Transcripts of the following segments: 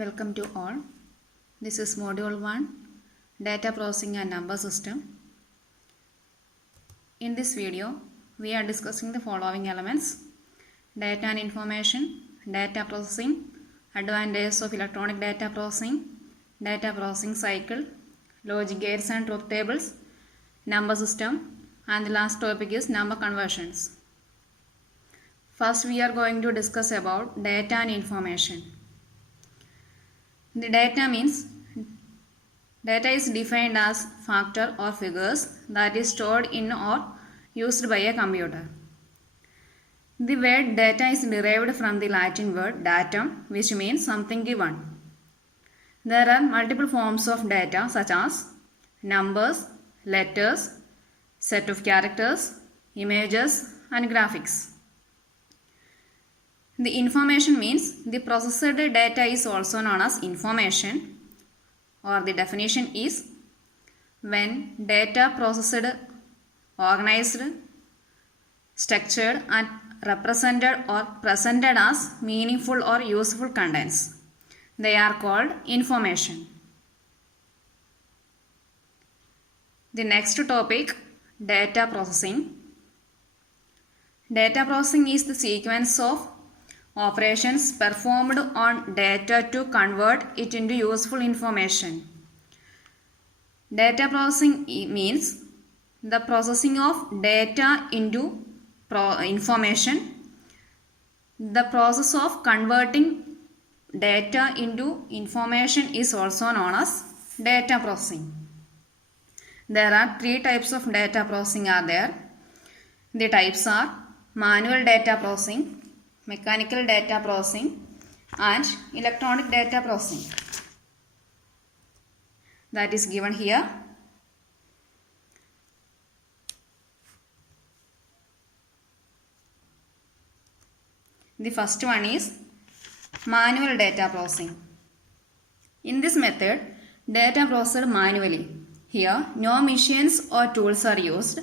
Welcome to all. This is Module 1, Data Processing and Number System. In this video, we are discussing the following elements: data and information, data processing, advantages of electronic data processing cycle, logic gates and truth tables, number system, and the last topic is number conversions. First, we are going to discuss about data and information. The data is defined as factor or figures that is stored in or used by a computer. The word data is derived from the Latin word datum, which means something given. There are multiple forms of data such as numbers, letters, set of characters, images, and graphics. The information means the processed data is also known as information, or the definition is when data processed, organized, structured and represented or presented as meaningful or useful contents. They are called information. The next topic, data processing. Data processing is the sequence of operations performed on data to convert it into useful information. Data processing means the processing of data into information. The process of converting data into information is also known as data processing. There are three types of data processing are there. The types are manual data processing, mechanical data processing, and electronic data processing. That is given here. The first one is manual data processing. In this method, data processed manually. Here, no machines or tools are used.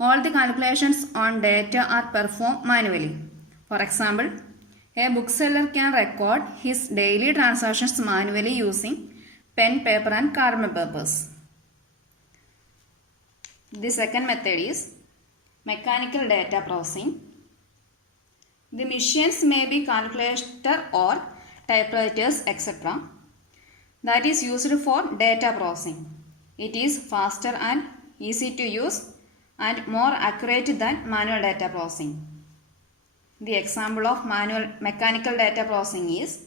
All the calculations on data are performed manually. For example, a bookseller can record his daily transactions manually using pen, paper and carbon papers. The second method is mechanical data processing. The machines may be calculator or typewriters, etc. that is used for data processing. It is faster and easy to use and more accurate than manual data processing. The example of mechanical data processing is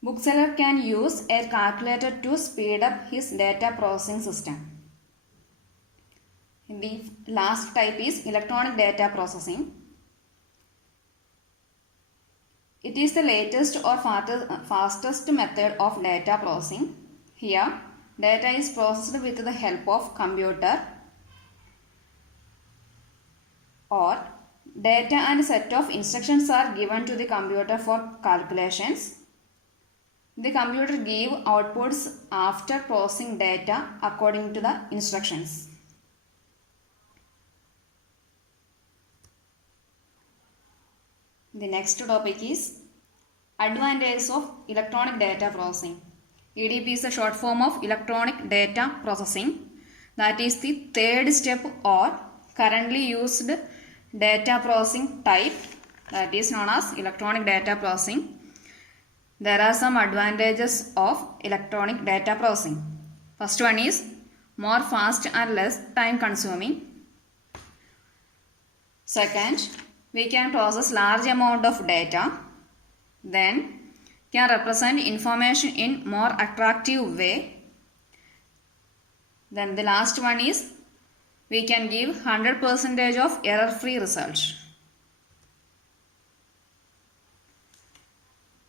bookseller can use a calculator to speed up his data processing system. The last type is electronic data processing. It is the latest or fastest method of data processing. Here, data is processed with the help of computer, or data and a set of instructions are given to the computer for calculations. The computer gives outputs after processing data according to the instructions. The next topic is advantages of electronic data processing. EDP is a short form of electronic data processing. That is the third step or currently used data processing type, that is known as electronic data processing. There are some advantages of electronic data processing. First one is more fast and less time consuming. Second, we can process large amount of data. Then can represent information in more attractive way. Then the last one is we can give 100% of error-free result.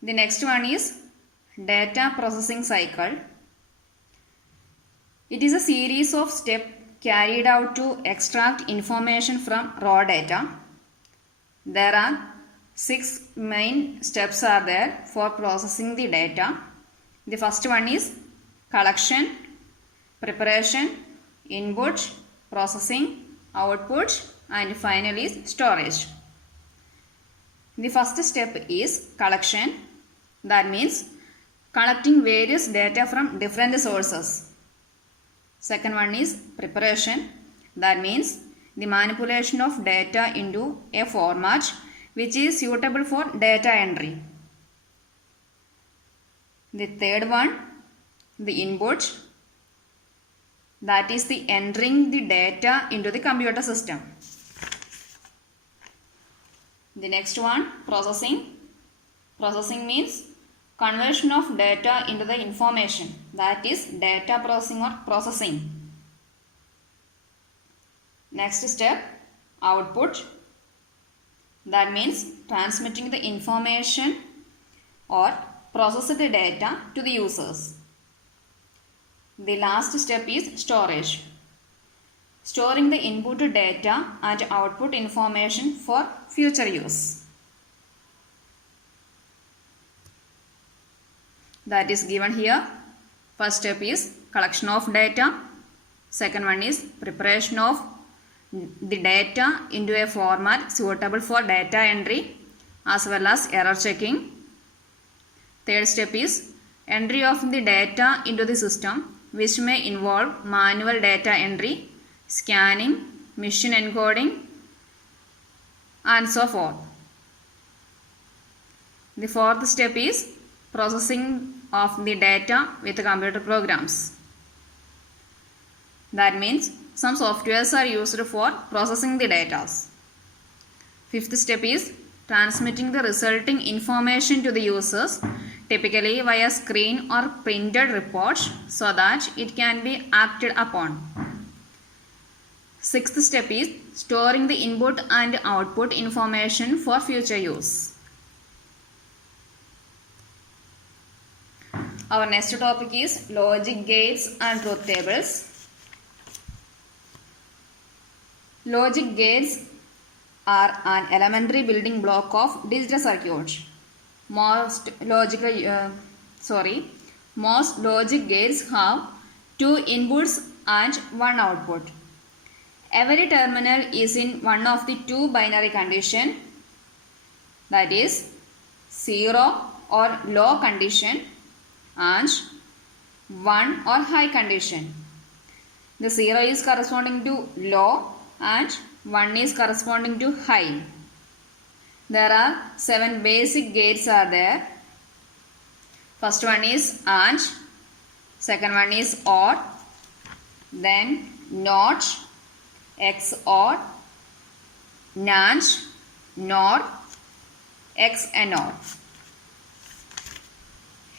The next one is data processing cycle. It is a series of steps carried out to extract information from raw data. There are 6 main steps are there for processing the data. The first one is collection, preparation, input, processing, output, and finally storage. The first step is collection. That means collecting various data from different sources. Second one is preparation. That means the manipulation of data into a format which is suitable for data entry. The third one, the input. That is the entering the data into the computer system. The next one, processing. Processing means conversion of data into the information. That is data processing or processing. Next step, output. That means transmitting the information or process the data to the users. The last step is storage. Storing the input data and output information for future use. That is given here. First step is collection of data. Second one is preparation of the data into a format suitable for data entry as well as error checking. Third step is entry of the data into the system, which may involve manual data entry, scanning, machine encoding, and so forth. The fourth step is processing of the data with computer programs. That means some softwares are used for processing the data. Fifth step is transmitting the resulting information to the users, typically via screen or printed reports, so that it can be acted upon. Sixth step is storing the input and output information for future use. Our next topic is logic gates and truth tables. Logic gates are an elementary building block of digital circuits. Most logic gates have two inputs and one output. Every terminal is in one of the two binary condition, that is 0 or low condition and 1 or high condition. The 0 is corresponding to low and 1 is corresponding to high. There are 7 basic gates are there. First one is AND, second one is OR, then NOT, XOR, NAND, NOR, XNOR.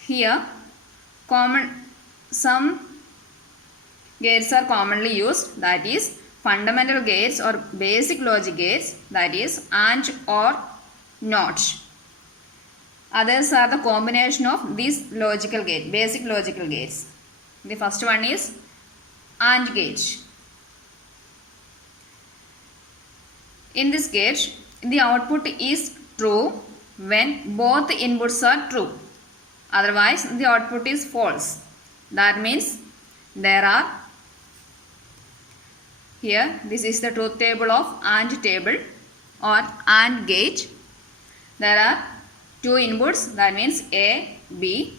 Here some gates are commonly used, that is fundamental gates or basic logic gates, that is AND, OR, NOT. Others are the combination of these logical gates, basic logical gates. The first one is AND gate. In this gate, the output is true when both inputs are true. Otherwise, the output is false. That means there are, here this is the truth table of AND table or AND gate. There are two inputs, that means A, B.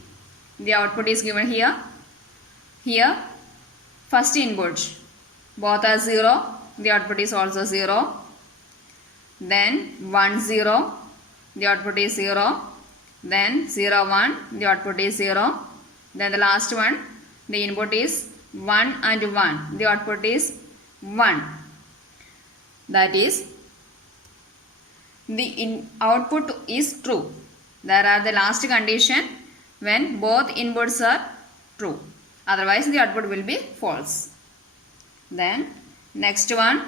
The output is given here. Here, first input, both are 0. The output is also 0. Then 1, 0. The output is 0. Then 0, 1. The output is 0. Then the last one, the input is 1 and 1. The output is 1. That is, the output is true. There are the last condition when both inputs are true. Otherwise, the output will be false. Then, next one,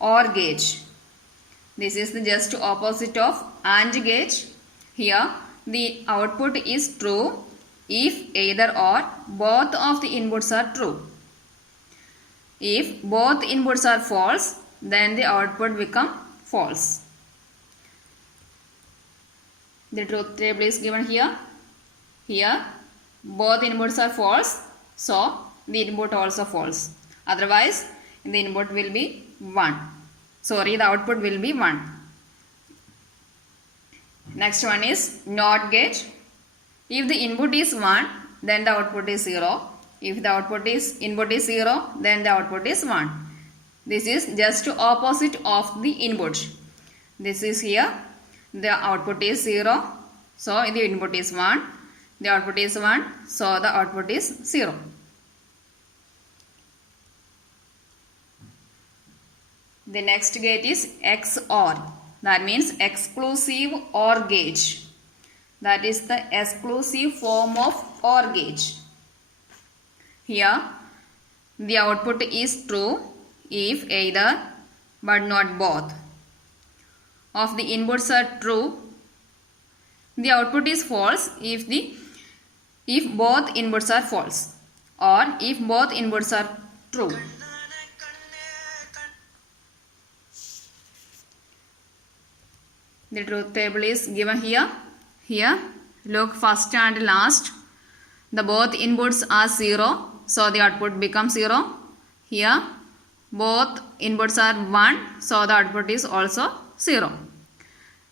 OR gate. This is the just opposite of AND gate. Here, the output is true if either or both of the inputs are true. If both inputs are false, then the output become false. The truth table is given here. Here, both inputs are false, so the input also false. Otherwise, the input will be 1. The output will be 1. Next one is NOT gate. If the input is 1, then the output is 0. If the input is 0, then the output is 1. This is just opposite of the input. This is here. The output is 0. So the input is 1. The output is 1. So the output is 0. The next gate is XOR. That means exclusive OR gate. That is the exclusive form of OR gate. Here the output is true if either but not both of the inputs are true. The output is false if both inputs are false, or if both inputs are true. The truth table is given here. Here, look first and last. The both inputs are 0, so the output becomes 0. Here, both inputs are 1, so the output is also 0.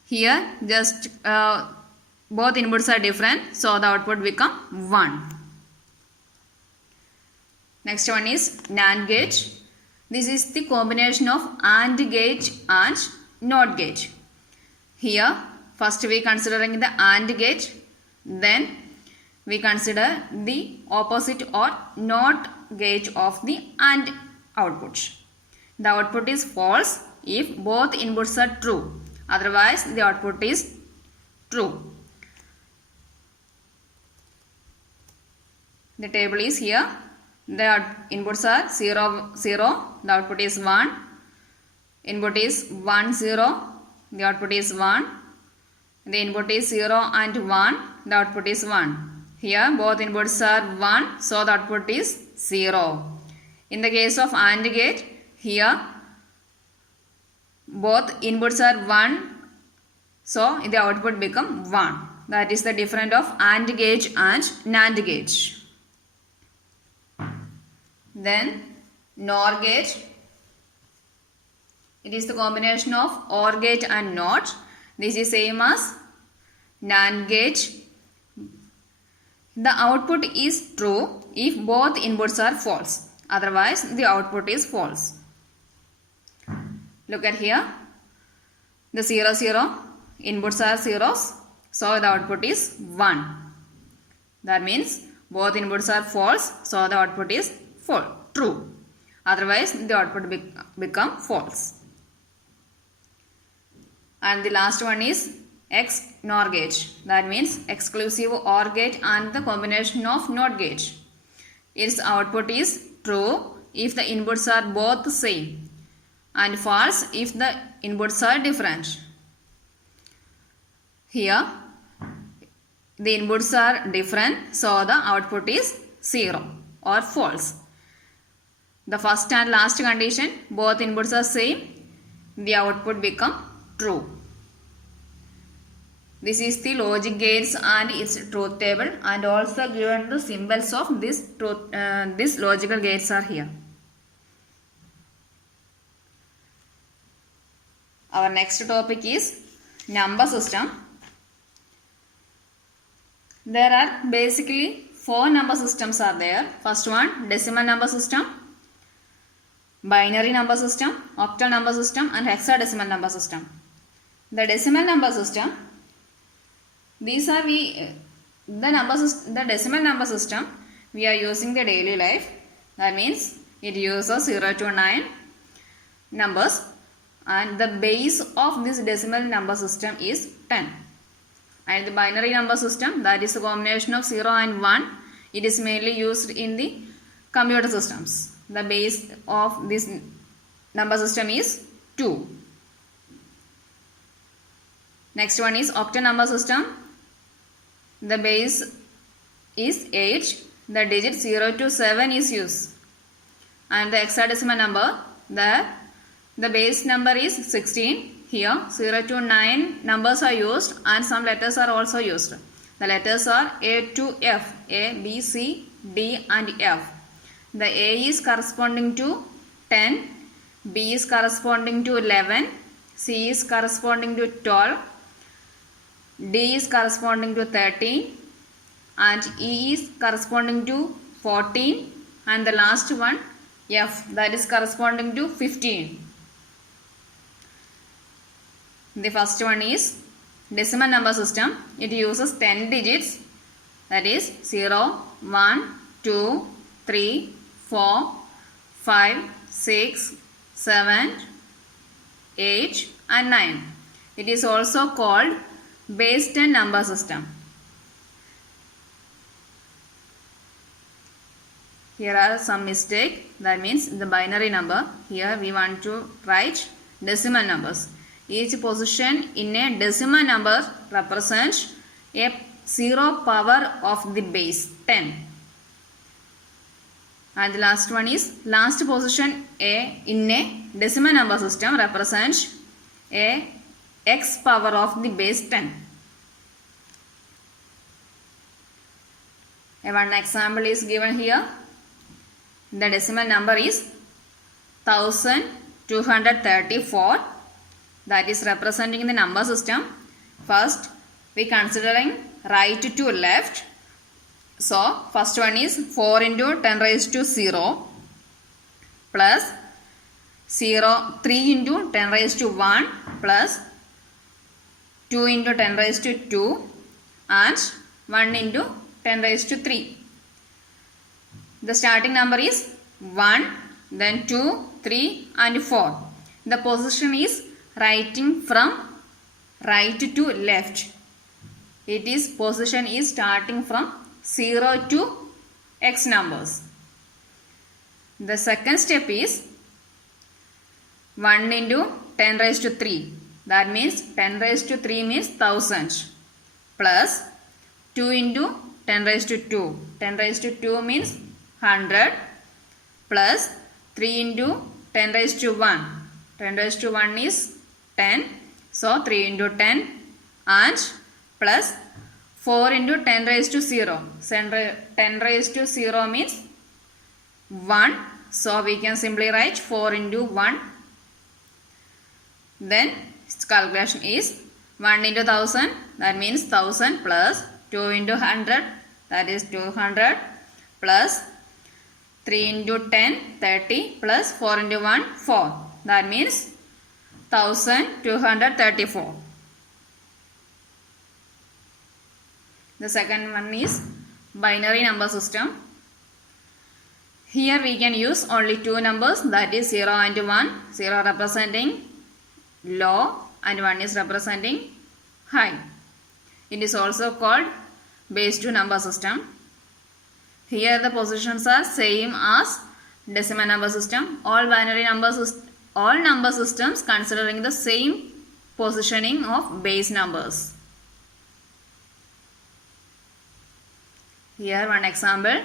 Here, just both inputs are different, so the output become 1. Next one is NAND gate. This is the combination of AND gate and NOT gate. Here, first we considering the AND gate, then we consider the opposite or NOT gate of the AND output. The output is false if both inputs are true. Otherwise, the output is true. The table is here. The inputs are 0, 0. The output is 1. Input is 1, 0. The output is 1. The input is 0 and 1. The output is 1. Here both inputs are 1. So the output is 0. In the case of AND gate, here both inputs are 1. So the output become 1. That is the difference of AND gate and NAND gate. Then NOR gate. It is the combination of OR gate and NOT. This is same as NAND gate. The output is true if both inputs are false. Otherwise, the output is false. Look at here. The 0, 0. Inputs are zeros. So the output is 1. That means both inputs are false. So the output is true. Otherwise, the output become false. And the last one is XNOR gate. That means exclusive OR gate and the combination of NOT gate. Its output is true if the inputs are both same and false if the inputs are different. Here the inputs are different, so the output is 0 or false. The first and last condition, both inputs are same, the output become true. This is the logic gates and its truth table, and also given the symbols of this logical gates are here. Our next topic is number system. There are basically 4 number systems are there. First one, decimal number system, binary number system, octal number system, and hexadecimal number system. The decimal number system, these are the decimal number system we are using the daily life. That means it uses 0 to 9 numbers, and the base of this decimal number system is 10. And the binary number system, that is a combination of 0 and 1. It is mainly used in the computer systems. The base of this number system is 2. Next one is octal number system. The base is 8. The digit 0 to 7 is used. And the hexadecimal number, the base number is 16. Here 0 to 9 numbers are used and some letters are also used. The letters are A to F, A, B, C, D and F. The A is corresponding to 10, B is corresponding to 11, C is corresponding to 12, D is corresponding to 13, and E is corresponding to 14 and the last one F, that is corresponding to 15. The first one is decimal number system. It uses 10 digits, that is 0, 1, 2, 3, 4, 5, 6, 7, 8 and 9. It is also called base 10 number system. Here are some mistakes. That means the binary number. Here we want to write decimal numbers. Each position in a decimal number represents a 0 power of the base 10. And the last one is last position in a decimal number system represents a x power of the base 10. One example is given here. The decimal number is 1234. That is representing the number system. First, we considering right to left. So, first one is 4 into 10 raised to 0 plus 3 into 10 raised to 1 plus 2 into 10 raised to 2 and 1 into 10 raised to 3. The starting number is 1, then 2, 3 and 4. The position is writing from right to left. It is position is starting from 0 to x numbers. The second step is 1 into 10 raised to 3. That means 10 raised to 3 means 1000 plus 2 into 10 raised to 2. 10 raised to 2 means 100 plus 3 into 10 raised to 1. 10 raised to 1 is 10. So 3 into 10 and plus 4 into 10 raised to 0. 10 raised to 0 means 1. So we can simply write 4 into 1. Then calculation is 1 into 1000, that means 1000 plus 2 into 100, that is 200 plus 3 into 10, 30 plus 4 into 1, 4. That means 1234. The second one is binary number system. Here we can use only two numbers, that is 0 and 1. 0 representing low and 1 is representing high. It is also called base 2 number system. Here the positions are same as decimal number system. All binary numbers, all number systems considering the same positioning of base numbers. Here one example.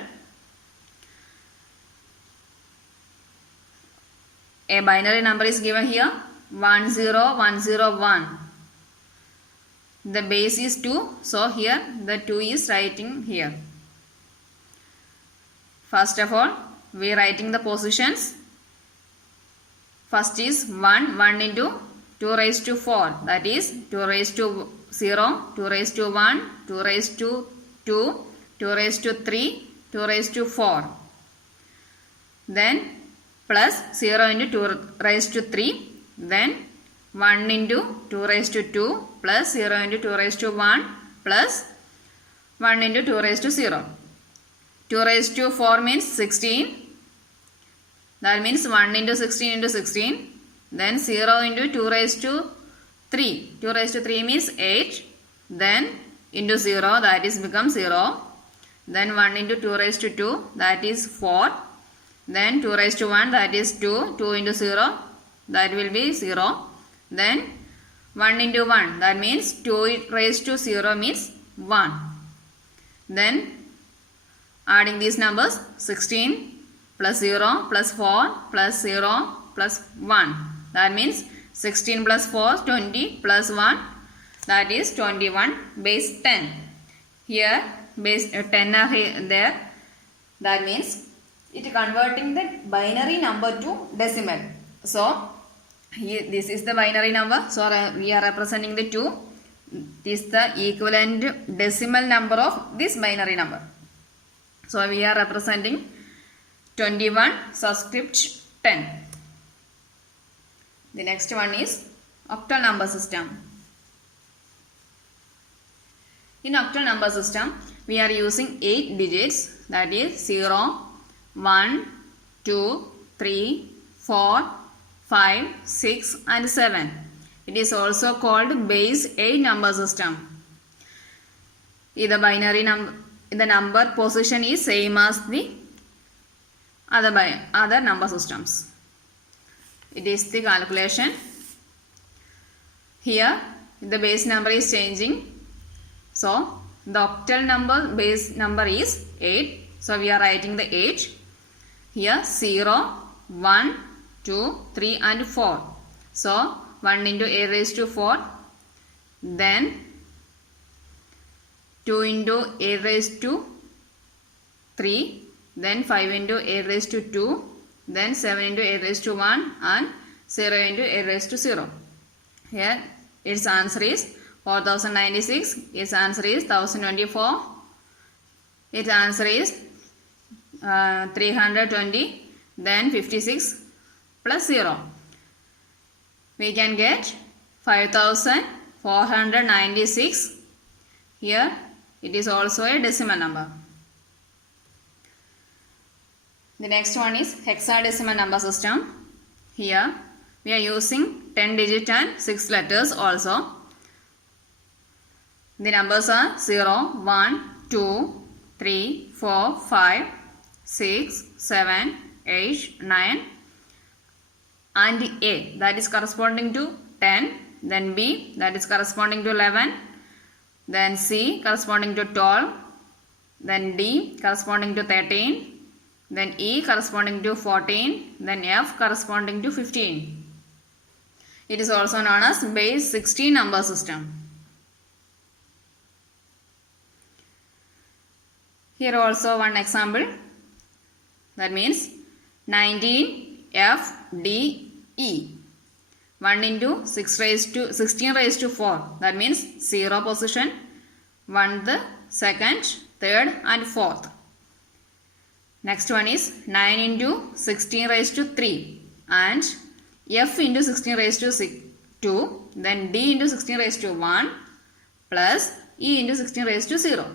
A binary number is given here 10101. The base is 2, so here the 2 is writing here. First of all, we are writing the positions. First is 1, 1 into 2 raised to 4, that is 2 raised to 0, 2 raised to 1, 2 raised to 2, 2 raised to 3, 2 raised to 4. Then plus 0 into 2 raised to 3, then 1 into 2 raised to 2 plus 0 into 2 raised to 1 plus 1 into 2 raised to 0. 2 raised to 4 means 16. That means 1 into 16 into 16. Then 0 into 2 raised to 3. 2 raised to 3 means 8. Then into 0, that is become 0. Then 1 into 2 raised to 2, that is 4. Then 2 raised to 1, that is 2. 2 into 0, that will be 0. Then 1 into 1, that means 2 raised to 0 means 1. Then adding these numbers, 16 plus 0 plus 4 plus 0 plus 1. That means 16 plus 4, 20 plus 1, that is 21, base 10. Here base 10 are there. That means it converting the binary number to decimal. So here this is the binary number. So we are representing the 2. It is the equivalent decimal number of this binary number. So we are representing 21 subscript 10. The next one is octal number system. In octal number system, we are using 8 digits, that is 0, 1, 2, 3, 4, 5, 6 and 7. It is also called base 8 number system. If the binary number, the number position is same as the other number systems. It is the calculation. Here the base number is changing. So the octal number base number is 8. So we are writing the 8. Here 0, 1, 2, 3 and 4. So 1 into 8 raised to 4. Then 2 into 8 raised to 3. Then 5 into 8 raised to 2. Then 7 into 8 raised to 1 and 0 into 8 raised to 0. Here its answer is 4096. Its answer is 1024. Its answer is 320. Then 56 plus 0. We can get 5496. Here it is also a decimal number. The next one is hexadecimal number system. Here we are using 10 digit and 6 letters also. The numbers are 0, 1, 2, 3, 4, 5, 6, 7, 8, 9 and A, that is corresponding to 10. Then B, that is corresponding to 11. Then C corresponding to 12. Then D corresponding to 13. Then E corresponding to 14. Then F corresponding to 15. It is also known as base 16 number system. Here also one example. That means 19FDE. 1 into 16 raised to 4. That means 0 position, 1th, 2nd, 3rd and 4th. Next one is 9 into 16 raised to 3 and F into 16 raised to 2. Then D into 16 raised to 1 plus E into 16 raised to 0.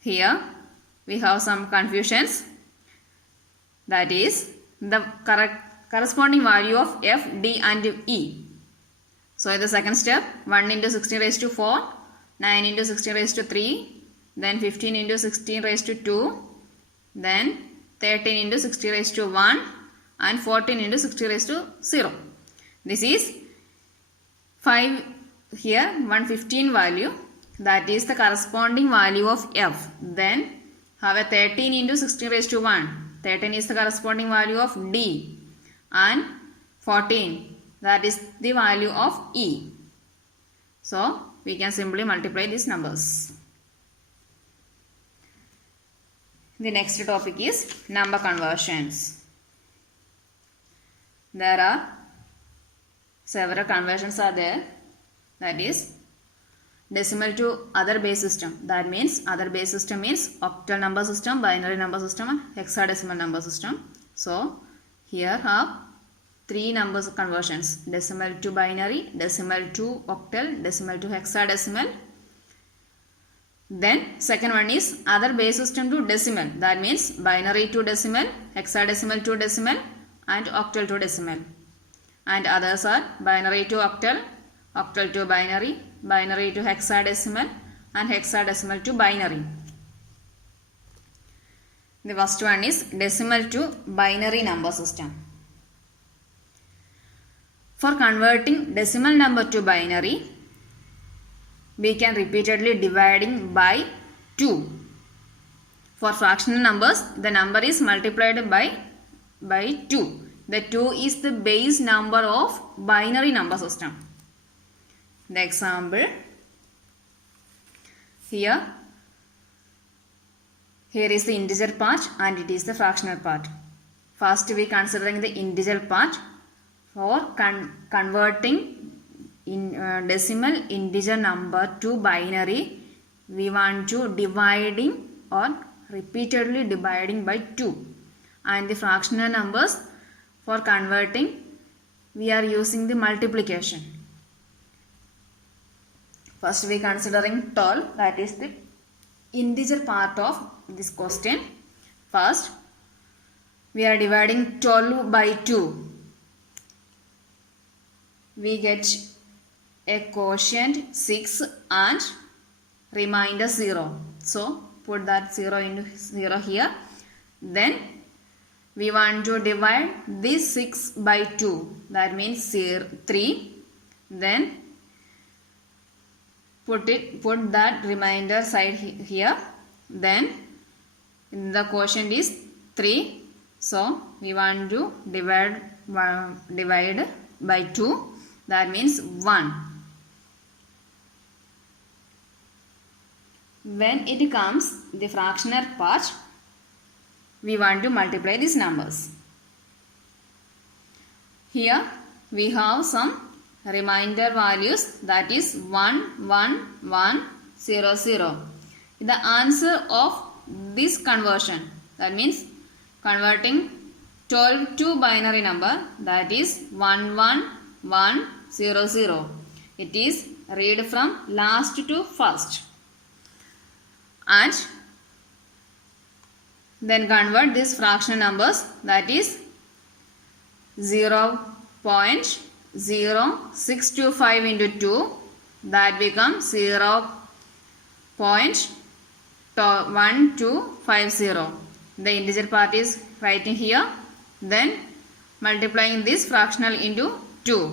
Here we have some confusions. That is the corresponding value of F, D and E. So in the second step, 1 into 16 raised to 4, 9 into 16 raised to 3, then 15 into 16 raised to 2, then 13 into 60 raised to 1 and 14 into 60 raised to 0. This is 5 here 115 value, that is the corresponding value of F. Then have a 13 into 16 raised to 1. 13 is the corresponding value of D and 14, that is the value of E. So we can simply multiply these numbers. The next topic is number conversions. There are several conversions are there. That is decimal to other base system. That means other base system means octal number system, binary number system and hexadecimal number system. So here have 3 numbers conversions: decimal to binary, decimal to octal, decimal to hexadecimal. Then second one is other base system to decimal. That means binary to decimal, hexadecimal to decimal and octal to decimal. And others are binary to octal, octal to binary, binary to hexadecimal and hexadecimal to binary. The first one is decimal to binary number system. For converting decimal number to binary, we can repeatedly dividing by 2. For fractional numbers, the number is multiplied by 2. The 2 is the base number of binary number system. The example, here is the integer part and it is the fractional part. First we considering the integer part. For converting decimal integer number to binary, we want to dividing or repeatedly dividing by 2. And the fractional numbers, for converting, we are using the multiplication. First we considering 12, that is the integer part of this question. First we are dividing 12 by 2. We get a quotient 6 and remainder 0. So put that 0 into 0 here. Then we want to divide this 6 by 2. That means 3. Then put that remainder side here. Then the quotient is 3. So we want to divide by 2. That means 1. When it comes the fractional part, we want to multiply these numbers. Here we have some remainder values, that is 1, 1, 1, 0, 0. The answer of this conversion, that means converting 12 to binary number, that is 1, 1, 1, 0, 0. It is read from last to first. And then convert these fractional numbers, that is 0.0625 into 2, that becomes 0.1250. The integer part is writing here. Then multiplying this fractional into 2,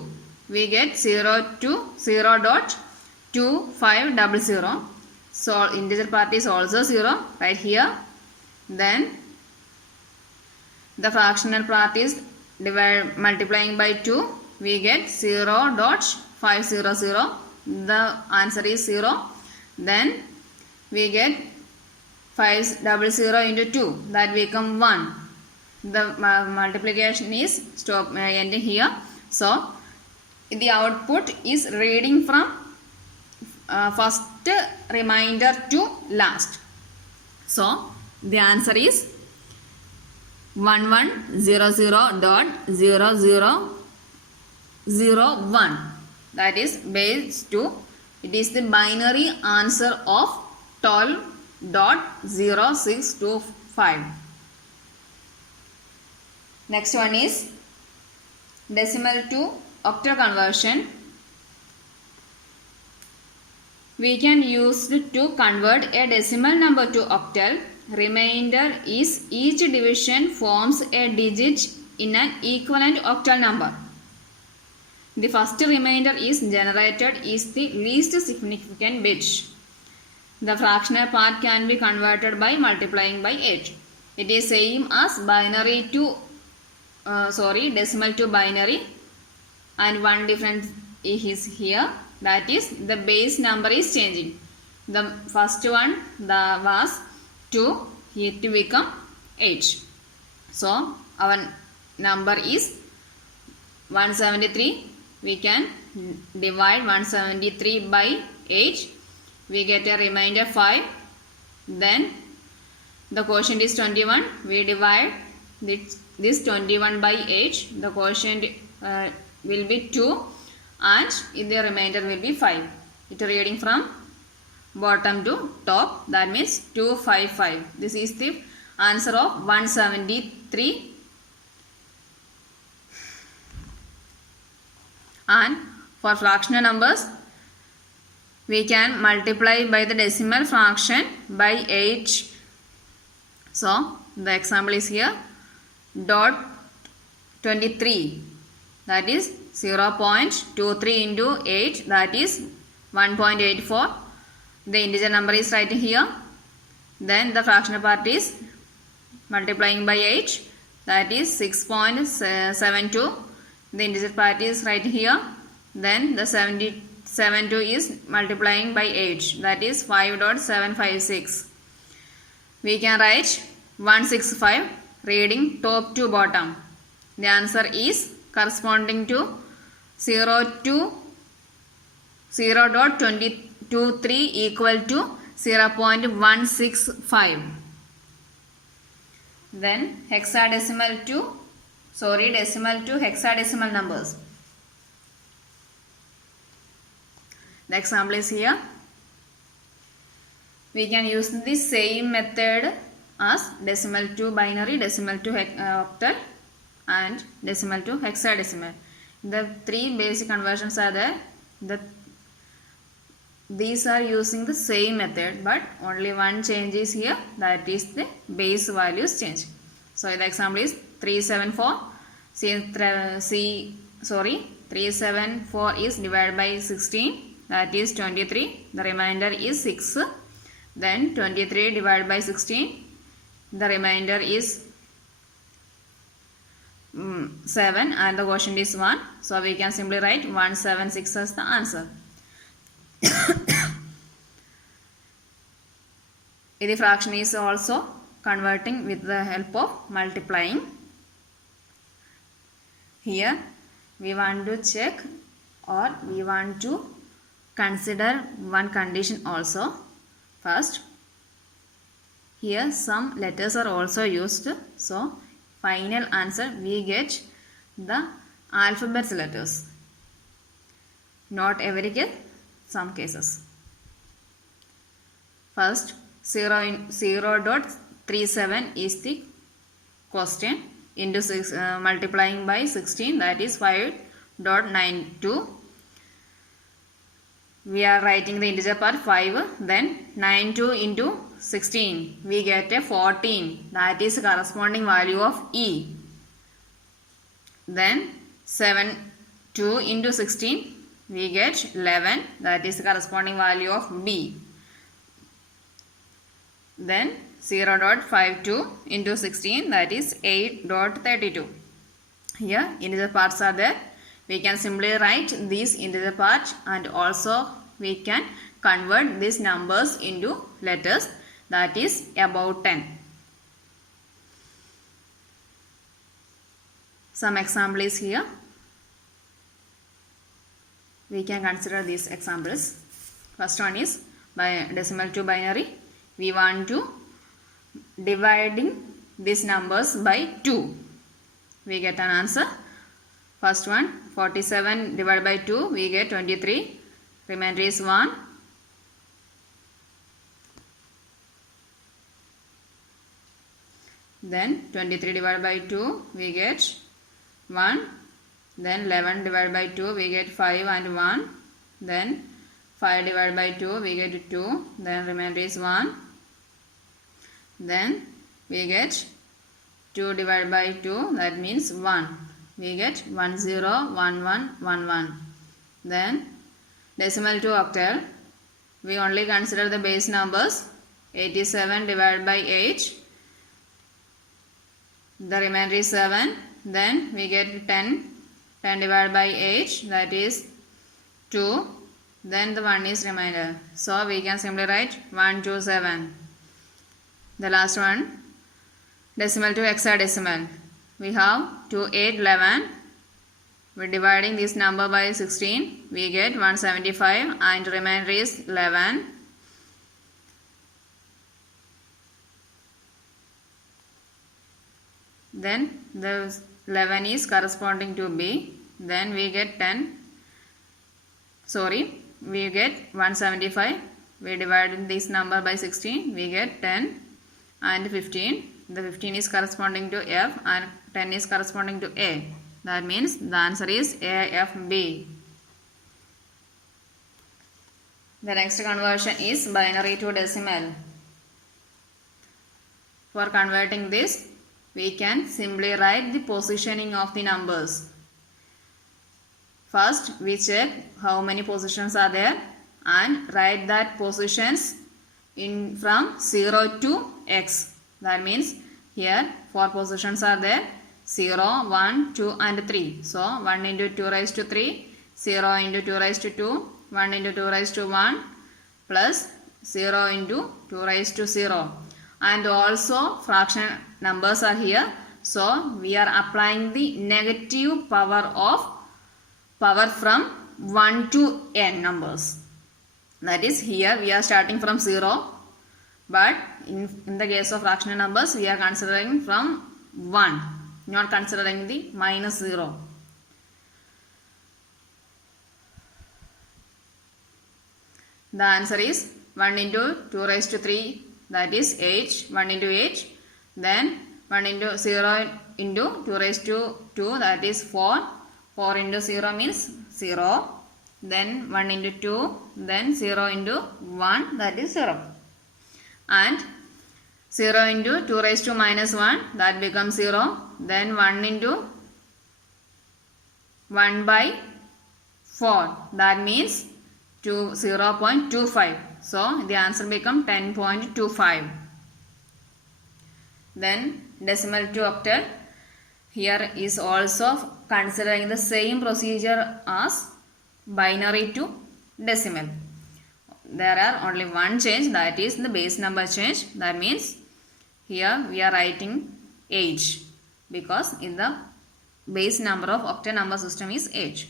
we get 0 to 0.2500. So integer part is also 0 right here. Then the fractional part is multiplying by 2, we get 0.500. The answer is 0. Then we get 500 into 2, that become 1. The multiplication is ending here. So the output is reading from first remainder to last. So the answer is 1100.0001. That is base 2. It is the binary answer of 12.0625. Next one is decimal to octal conversion. We can use it to convert a decimal number to octal. Remainder is each division forms a digit in an equivalent octal number. The first remainder is generated is the least significant bit. The fractional part can be converted by multiplying by 8. It is same as binary to decimal to binary, and one difference is here, that is the base number is changing. The first one was 2, it become 8. So our number is 173. We can divide 173 by 8. We get a remainder 5. Then the quotient is 21. We divide this 21 by 8. The quotient will be 2 and the remainder will be 5. It is reading from bottom to top, that means 255. This is the answer of 173. And for fractional numbers, we can multiply by the decimal fraction by 8. So the example is here, dot 23, that is 0.23 into 8, that is 1.84. The integer number is right here. Then the fractional part is multiplying by 8, that is 6.72. The integer part is right here. Then the 72 is multiplying by 8, that is 5.756. We can write 165 reading top to bottom. The answer is corresponding to 0 to 0.23 equal to 0.165. Then decimal to hexadecimal numbers. The example is here. We can use the same method as decimal to binary, decimal to octal and decimal to hexadecimal. The three basic conversions are there. These are using the same method, but only one change is here, that is the base values change. So the example is 374. 374 is divided by 16, that is 23. The remainder is 6. Then 23 divided by 16, the remainder is 7 and the quotient is 1. So we can simply write 176 as the answer. The fraction is also converting with the help of multiplying. Here we want to check, or we want to consider one condition also. First, here some letters are also used. So final answer we get the alphabet letters. Not every case, some cases. First, 0.37 is the question into multiplying by 16, that is 5.92. We are writing the integer part 5. Then 92 into 16, we get a 14, that is corresponding value of E. Then 2 into 16, we get 11, that is corresponding value of B. Then 0.52 into 16, that is 8.32. Here integer parts are there. We can simply write these integer parts, and also we can convert these numbers into letters, that is about 10. Some example is here. We can consider these examples. First one is by decimal to binary. We want to dividing these numbers by 2. We get an answer. First one, 47 divided by 2, we get 23. Remainder is 1. Then 23 divided by 2, we get 1. Then 11 divided by 2, we get 5 and 1. Then 5 divided by 2, we get 2. Then remainder is 1. Then we get 2 divided by 2, that means 1. We get 1 0 1 1 1 1. Then decimal to octal, we only consider the base numbers. 87 divided by 8, the remainder is 7. Then we get 10 divided by 8, that is 2. Then the 1 is remainder. So we can simply write 1 2 7. The last one, decimal to hexadecimal. We have 2 8 11. We're dividing this number by 16. We get 175 and remainder is 11. Then the 11 is corresponding to B. Then we get 10. We get 175. We divided this number by 16. We get 10 and 15. The 15 is corresponding to F and 10 is corresponding to A. That means the answer is AFB. The next conversion is binary to decimal. For converting this, we can simply write the positioning of the numbers. First, we check how many positions are there and write that positions from 0 to x. That means here 4 positions are there, 0, 1, 2 and 3. So 1 into 2 raised to 3, 0 into 2 raised to 2, 1 into 2 raised to 1 plus 0 into 2 raised to 0. And also fraction numbers are here. So we are applying the negative power from 1 to n numbers. That is, here we are starting from 0, but in the case of fractional numbers we are considering from 1, not considering the minus 0. The answer is 1 into 2 raised to 3, that is 8, 1 into 8, then 1 into 0 into 2 raised to 2, that is 4, 4 into 0 means 0, then 1 into 2, then 0 into 1, that is 0, and 0 into 2 raised to minus 1, that becomes 0, then 1 into 1 by 4, that means 0.25. So the answer becomes 10.25. Then decimal to octal. Here is also considering the same procedure as binary to decimal. There are only one change, that is the base number change. That means here we are writing 8 because in the base number of octal number system is 8.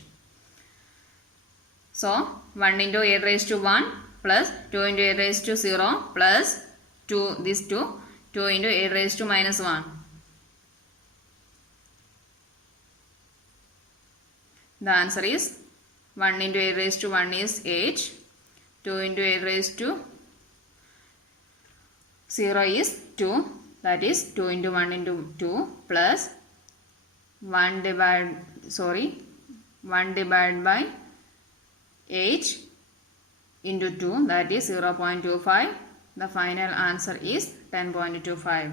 So 1 into 8 raised to 1 plus 2 into 8 raised to 0 plus 2, this 2 into 8 raised to minus 1. The answer is 1 into 8 raised to 1 is 8, 2 into 8 raised to 0 is 2, that is 2 into 1 into 2 plus 1 divided by 8 into 2, that is 0.25. The final answer is 10.25.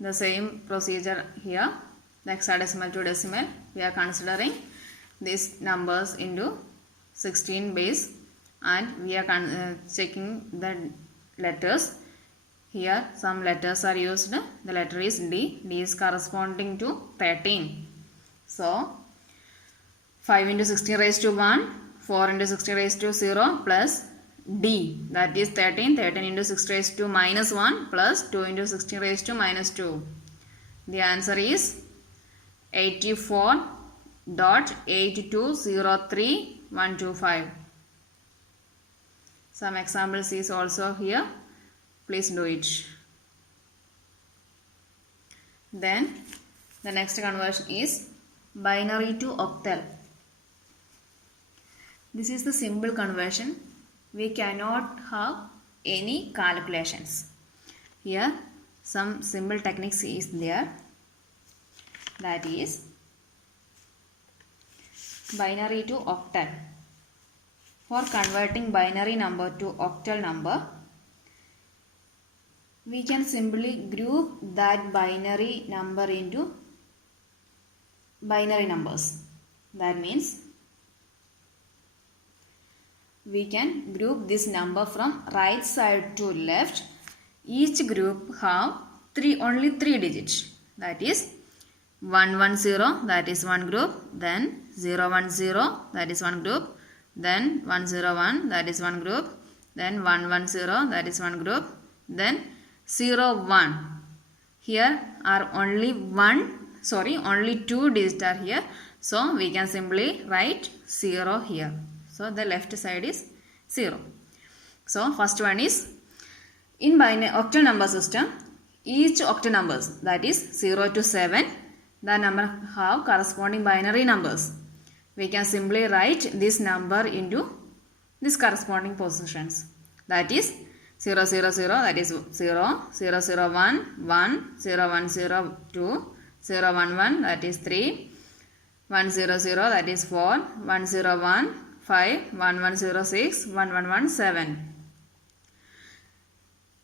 The same procedure here, the hexadecimal to decimal. We are considering these numbers into 16 base and we are checking the letters. Here some letters are used. The letter is D. D is corresponding to 13. So 5 into 16 raised to 1, 4 into 16 raised to 0 plus D, that is 13, 13 into 6 raised to minus 1 plus 2 into 16 raised to minus 2. The answer is 84.8203125. Some examples is also here. Please do it. Then the next conversion is binary to octal. This is the simple conversion. We cannot have any calculations. Here some simple techniques is there. That is binary to octal. For converting binary number to octal number, we can simply group that binary number into binary numbers. That means we can group this number from right side to left. Each group have only 3 digits. That is 110, that is one group, then 010, that is one group, then 101, that is one group, then 110, that is one group, then 01. Here are only 2 digits are here. So we can simply write 0 here. So the left side is 0. So first one is in octal number system, each octal numbers, that is 0 to 7, the number have corresponding binary numbers. We can simply write this number into this corresponding positions. That is 000, that is 0, 001, 1, 0102, 011, that is 3, 100, that is 4, 101, 5, 1106, 1117.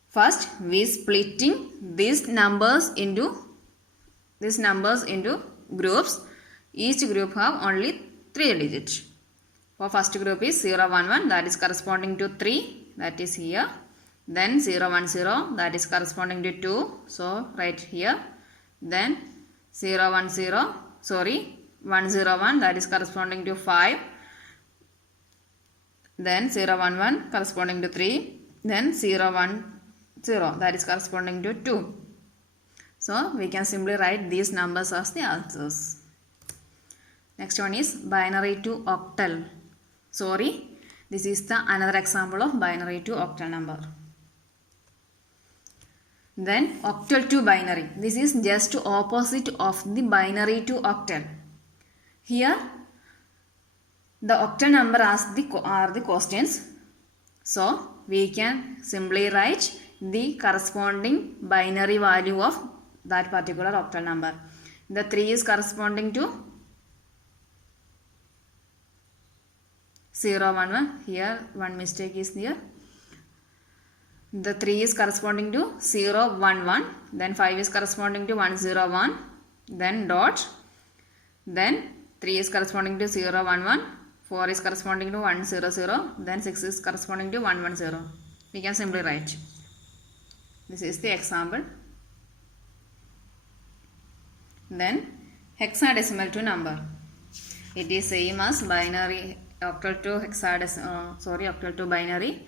First we splitting these numbers into groups. Each group have only 3 digits. For first group is 011, that is corresponding to 3, that is here. Then 010, that is corresponding to 2, so right here. Then 101, that is corresponding to 5. Then 011 corresponding to 3. Then 010, that is corresponding to 2. So we can simply write these numbers as the answers. Next one is binary to octal. Sorry, this is the another example of binary to octal number. Then octal to binary. This is just opposite of the binary to octal. Here the octal number are the constants. So we can simply write the corresponding binary value of that particular octal number. The 3 is corresponding to 0, 1, 1. Here one mistake is there. The 3 is corresponding to 0, 1, 1. Then 5 is corresponding to 1, 0, 1. Then dot. Then 3 is corresponding to 0, 1, 1. 4 is corresponding to 1, 0, 0. Then 6 is corresponding to 1, 1, 0. We can simply write. This is the example. Then hexadecimal to number. It is same as binary octal to octal to binary.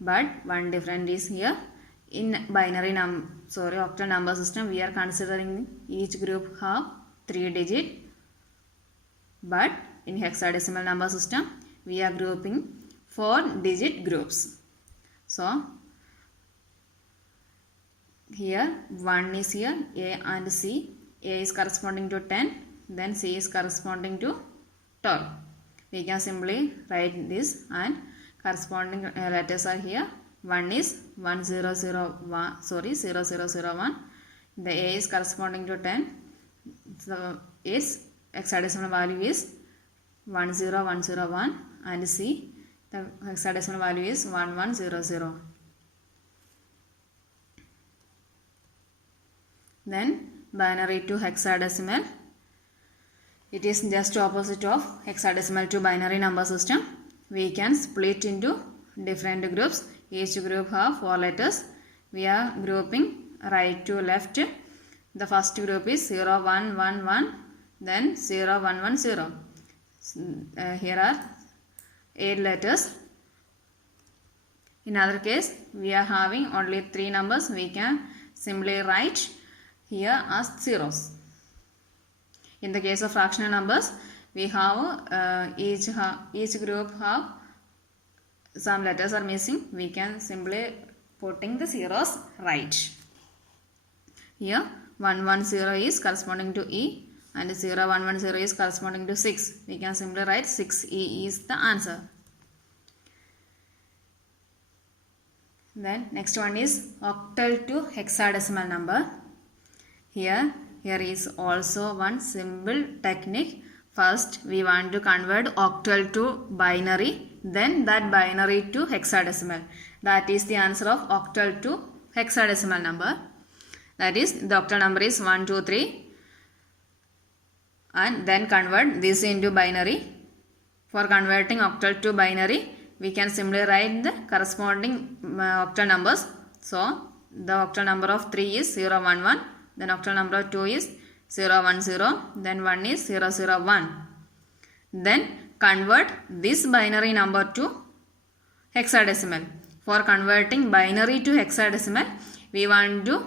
But one difference is here. In binary octal number system, we are considering each group have 3 digits. But in hexadecimal number system, we are grouping 4 digit groups. So here 1 is here, A and C. A is corresponding to 10, then C is corresponding to 12. We can simply write this, and corresponding letters are here. 1 is 1001, 0001. The A is corresponding to 10. So its hexadecimal value is 10101, and C, the hexadecimal value is 1100. Then binary to hexadecimal. It is just opposite of hexadecimal to binary number system. We can split into different groups. Each group have 4 letters. We are grouping right to left. The first group is 0, 1, 1, 1. Then 0, 1, 1, 0. Here are 8 letters. In other case, we are having only 3 numbers. We can simply write here as zeros. In the case of fractional numbers, we have each group have some letters are missing. We can simply putting the zeros right. Here 110 is corresponding to E, and 0110 is corresponding to 6. We can simply write 6E is the answer. Then next one is octal to hexadecimal number. Here is also one simple technique. First, we want to convert octal to binary, then that binary to hexadecimal. That is the answer of octal to hexadecimal number. That is, the octal number is 1, 2, 3, and then convert this into binary. For converting octal to binary, we can simply write the corresponding octal numbers. So, the octal number of 3 is 0, 1, 1. Then octal number of 2 is 0, 1, 0. Then 1 is 0, 0, 1. Then convert this binary number to hexadecimal. For converting binary to hexadecimal, we want to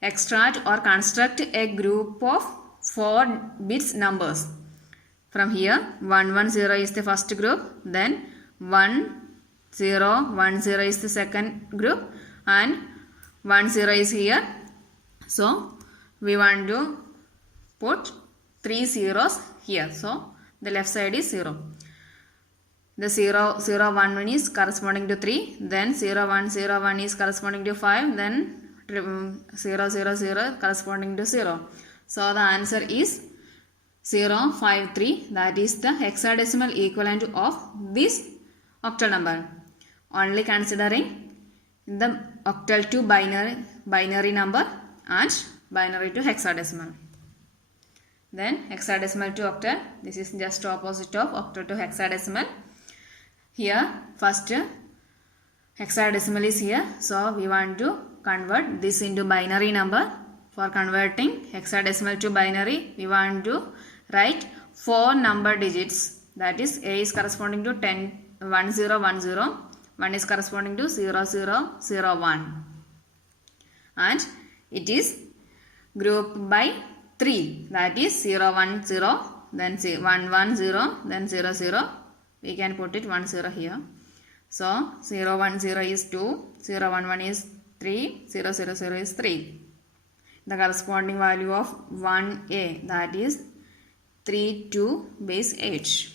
extract or construct a group of 4 bits numbers. From here, 110 is the first group. Then 1010 is the second group, and 10 is here. So we want to put 3 zeros here. So the left side is 0. The 0, 0, 1, 1 is corresponding to 3. Then 0, 1, 0, 1 is corresponding to 5. Then 0, 0, 0 corresponding to 0. So the answer is 0, 5, 3. That is the hexadecimal equivalent of this octal number. Only considering the octal to binary number and binary to hexadecimal. Then hexadecimal to octal. This is just opposite of octal to hexadecimal. Here first hexadecimal is here. So we want to convert this into binary number. For converting hexadecimal to binary, we want to write 4 number digits. That is, A is corresponding to 101010. 1 is corresponding to 0001. And it is grouped by 3. That is 010 then 1 1 0, then 0 0. We can put it 1 0 here. So 0 1 0 is 2, 0 1 1 is 3, 0 0 0 is 3. The corresponding value of 1a, that is 3 2 base 8.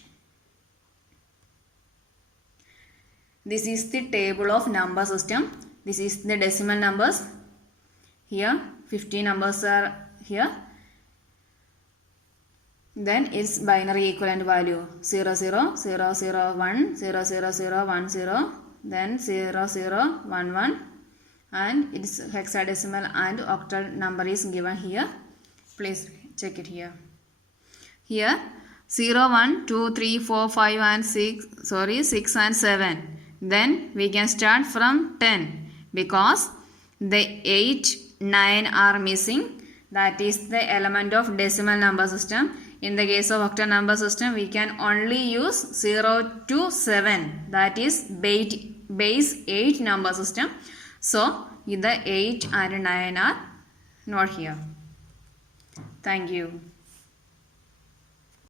This is the table of number system. This is the decimal numbers. Here 50 numbers are here. Then its binary equivalent value 0 0 0 0 1 0 0 0 1 0, then 0 0 1 1, and its hexadecimal and octal number is given here. Please check it here. Here 0 1 2 3 4 5 and 6 and 7. Then we can start from 10 because the 8 9 are missing. That is the element of decimal number system. In the case of octal number system, we can only use 0 to 7. That is base 8 number system. So the 8 and 9 are not here. Thank you.